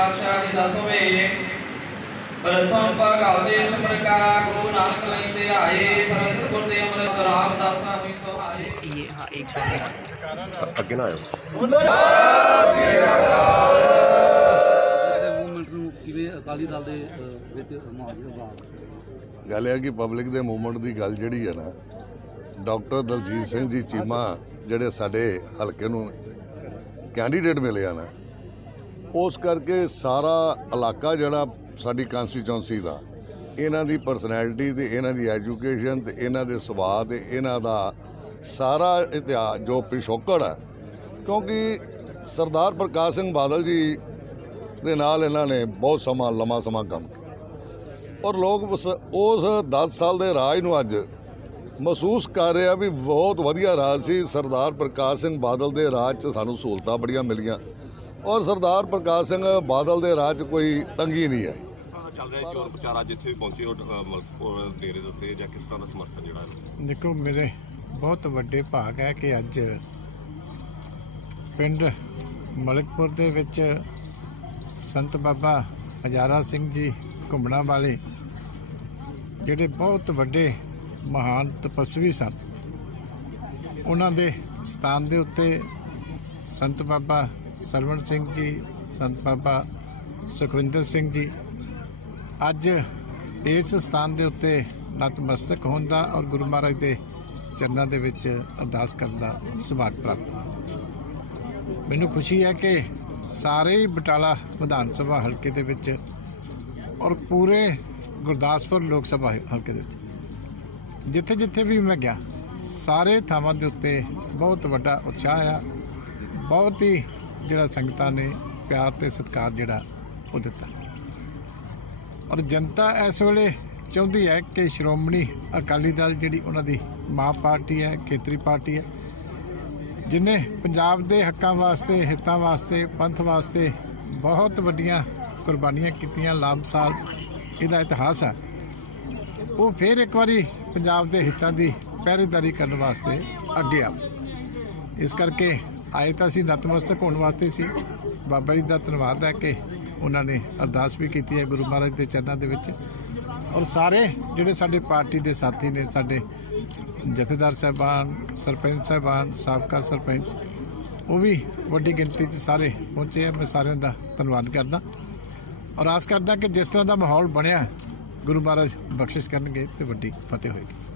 ਪਾਤਸ਼ਾਹ ਜੀ ਦਸਵੇਂ ਪ੍ਰਥਮ ਭਗਾਵਦੇ ਸਿਮਰ ਕਾ ਗੁਰੂ ਨਾਨਕ ਲੈਂਦੇ ਆਏ ਪਰੰਤ ਗੁਰਦੇ ਅਮਰ ਸਰਾਬ ਦਾਸਾਂ ਵੀ ਸੋਹਾਏ। ਇਹ ਹਾਂ ਇੱਕ ਗੱਲ ਅੱਗੇ ਨਾ ਆਇਓ। ਗੱਲ ਇਹ ਕਿ ਪਬਲਿਕ ਦੇ ਮੂਵਮੈਂਟ ਦੀ ਗੱਲ ਜਿਹੜੀ ਹੈ ਨਾ ਡਾਕਟਰ ਦਲਜੀਤ ਸਿੰਘ ਜੀ ਚੀਮਾ ਜਿਹੜੇ ਸਾਡੇ ਹਲਕੇ ਨੂੰ ਕੈਂਡੀਡੇਟ ਮਿਲੇ ਆ ਨਾ ਉਸ ਕਰਕੇ ਸਾਰਾ ਇਲਾਕਾ ਜਿਹੜਾ ਸਾਡੀ ਕਨਸਟੀਚੁਐਂਸੀ ਦਾ, ਇਹਨਾਂ ਦੀ ਪਰਸਨੈਲਿਟੀ ਤੇ ਇਹਨਾਂ ਦੀ ਐਜੂਕੇਸ਼ਨ ਤੇ ਇਹਨਾਂ ਦੇ ਸੁਭਾਅ ਤੇ ਇਹਨਾਂ ਦਾ ਸਾਰਾ ਇਤਿਹਾਸ ਜੋ ਪਿਛੋਕੜ ਹੈ, ਕਿਉਂਕਿ ਸਰਦਾਰ ਪ੍ਰਕਾਸ਼ ਸਿੰਘ ਬਾਦਲ ਜੀ ਦੇ ਨਾਲ ਇਹਨਾਂ ਨੇ ਬਹੁਤ ਸਮਾਂ, ਲੰਮਾ ਸਮਾਂ ਕੰਮ ਕੀਤਾ। ਔਰ ਲੋਕ ਉਸ ਉਸ 10 ਸਾਲ ਦੇ ਰਾਜ ਨੂੰ ਅੱਜ ਮਹਿਸੂਸ ਕਰ ਰਿਹਾ ਵੀ ਬਹੁਤ ਵਧੀਆ ਰਾਜ ਸੀ। ਸਰਦਾਰ ਪ੍ਰਕਾਸ਼ ਸਿੰਘ ਬਾਦਲ ਦੇ ਰਾਜ 'ਚ ਸਾਨੂੰ ਸਹੂਲਤਾਂ ਬੜੀਆਂ ਮਿਲੀਆਂ। ਔਰ ਸਰਦਾਰ ਪ੍ਰਕਾਸ਼ ਸਿੰਘ ਬਾਦਲ ਦੇ ਰਾਜ 'ਚ ਕੋਈ ਤੰਗੀ ਨਹੀਂ ਆਈ। ਚੱਲ ਰਿਹਾ ਚੋਣ ਪ੍ਰਚਾਰ? ਅੱਜ ਇੱਥੇ ਵੀ ਪਹੁੰਚੇ ਹੋ ਅ, ਮਲਕਪੁਰ ਡੇਰੇ ਦੇ ਉੱਤੇ ਜਾਂ ਕਿਸ ਤਰ੍ਹਾਂ ਦਾ ਸਮਰਥਨ ਜਿਹੜਾ ਹੈ? ਦੇਖੋ ਮੇਰੇ ਬਹੁਤ ਵੱਡੇ ਭਾਗ ਹੈ ਕਿ ਅੱਜ ਪਿੰਡ ਮਲਕਪੁਰ ਦੇ ਵਿੱਚ ਸੰਤ ਬਾਬਾ ਹਜ਼ਾਰਾ ਸਿੰਘ ਜੀ ਘੁੰਮਣਾ ਵਾਲੇ ਜਿਹੜੇ ਬਹੁਤ ਵੱਡੇ ਮਹਾਨ ਤਪਸਵੀ ਸਨ ਉਹਨਾਂ ਦੇ ਸਥਾਨ ਦੇ ਉੱਤੇ ਸੰਤ ਬਾਬਾ ਸਰਵਣ ਸਿੰਘ ਜੀ, ਸੰਤ ਬਾਬਾ ਸੁਖਵਿੰਦਰ ਸਿੰਘ ਜੀ, ਅੱਜ ਇਸ ਸਥਾਨ ਦੇ ਉੱਤੇ ਨਤਮਸਤਕ ਹੋਣ ਦਾ ਔਰ ਗੁਰੂ ਮਹਾਰਾਜ ਦੇ ਚਰਨਾਂ ਦੇ ਵਿੱਚ ਅਰਦਾਸ ਕਰਨ ਦਾ ਸੁਭਾਗ ਪ੍ਰਾਪਤ ਹੋਇਆ। ਮੈਨੂੰ ਖੁਸ਼ੀ ਹੈ ਕਿ ਸਾਰੇ ਹੀ ਬਟਾਲਾ ਵਿਧਾਨ ਸਭਾ ਹਲਕੇ ਦੇ ਵਿੱਚ ਔਰ ਪੂਰੇ ਗੁਰਦਾਸਪੁਰ ਲੋਕ ਸਭਾ ਹਲਕੇ ਦੇ ਵਿੱਚ ਜਿੱਥੇ ਜਿੱਥੇ ਵੀ ਮੈਂ ਗਿਆ, ਸਾਰੇ ਥਾਵਾਂ ਦੇ ਉੱਤੇ ਬਹੁਤ ਵੱਡਾ ਉਤਸ਼ਾਹ ਆ ਬਹੁਤ ਹੀ ਜਿਹੜਾ ਸੰਗਤਾਂ ਨੇ ਪਿਆਰ ਤੇ ਸਤਿਕਾਰ ਜਿਹੜਾ ਉਹ ਦਿੱਤਾ। ਔਰ ਜਨਤਾ ਇਸ ਵੇਲੇ ਚਾਹੁੰਦੀ ਹੈ ਕਿ ਸ਼੍ਰੋਮਣੀ ਅਕਾਲੀ ਦਲ ਜਿਹੜੀ ਉਹਨਾਂ ਦੀ ਮਾਂ ਪਾਰਟੀ ਹੈ, ਖੇਤਰੀ ਪਾਰਟੀ ਹੈ, ਜਿਨੇ ਪੰਜਾਬ ਦੇ ਹੱਕਾਂ ਵਾਸਤੇ, ਹਿੱਤਾਂ ਵਾਸਤੇ, ਪੰਥ ਵਾਸਤੇ ਬਹੁਤ ਵੱਡੀਆਂ ਕੁਰਬਾਨੀਆਂ ਕੀਤੀਆਂ ਲਾਮਸਾਲ ਇਹਦਾ ਇਤਿਹਾਸ ਹੈ। ਉਹ ਫਿਰ ਇੱਕ ਵਾਰੀ ਪੰਜਾਬ ਦੇ ਹਿੱਤਾਂ ਦੀ ਪਹਿਰੇਦਾਰੀ ਕਰਨ ਵਾਸਤੇ ਅੱਗੇ ਆਵੇ ਇਸ ਕਰਕੇ ਆਏ ਤਾਂ ਅਸੀਂ ਨਤਮਸਤਕ ਹੋਣ ਵਾਸਤੇ ਸੀ। ਬਾਬਾ ਜੀ ਦਾ ਧੰਨਵਾਦ ਹੈ ਕਿ ਉਹਨਾਂ ਨੇ ਅਰਦਾਸ ਵੀ ਕੀਤੀ ਹੈ ਗੁਰੂ ਮਹਾਰਾਜ ਦੇ ਚਰਨਾਂ ਦੇ ਵਿੱਚ। ਔਰ ਸਾਰੇ ਜਿਹੜੇ ਸਾਡੇ ਪਾਰਟੀ ਦੇ ਸਾਥੀ ਨੇ, ਸਾਡੇ ਜਥੇਦਾਰ ਸਾਹਿਬਾਨ, ਸਰਪੰਚ ਸਾਹਿਬਾਨ, ਸਾਬਕਾ ਸਰਪੰਚ, ਉਹ ਵੀ ਵੱਡੀ ਗਿਣਤੀ 'ਚ ਸਾਰੇ ਪਹੁੰਚੇ ਆ। ਮੈਂ ਸਾਰਿਆਂ ਦਾ ਧੰਨਵਾਦ ਕਰਦਾ। ਔਰ ਆਸ ਕਰਦਾ ਕਿ ਜਿਸ ਤਰ੍ਹਾਂ ਦਾ ਮਾਹੌਲ ਬਣਿਆ, ਗੁਰੂ ਮਹਾਰਾਜ ਬਖਸ਼ਿਸ਼ ਕਰਨਗੇ ਤੇ ਵੱਡੀ ਫਤਿਹ ਹੋਏਗੀ।